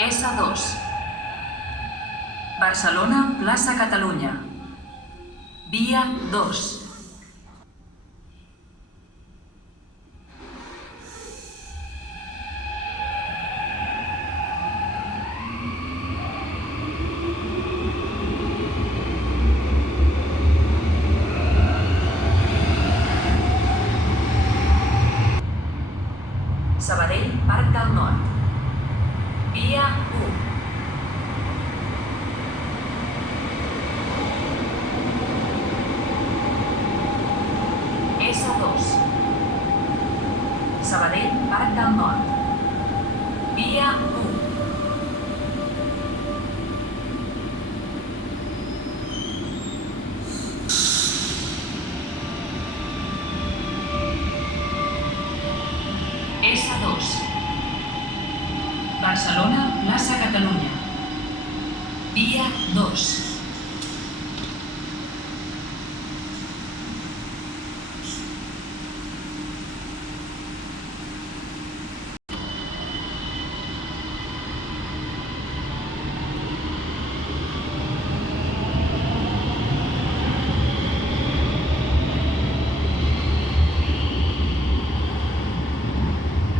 S2. Barcelona, plaça Catalunya. Via 2. Sabadell, Parc del Nord. Via 1. S2. Sabadell, Parc del Nord. Via 1. S2. Barcelona, plaça Catalunya. Via 2.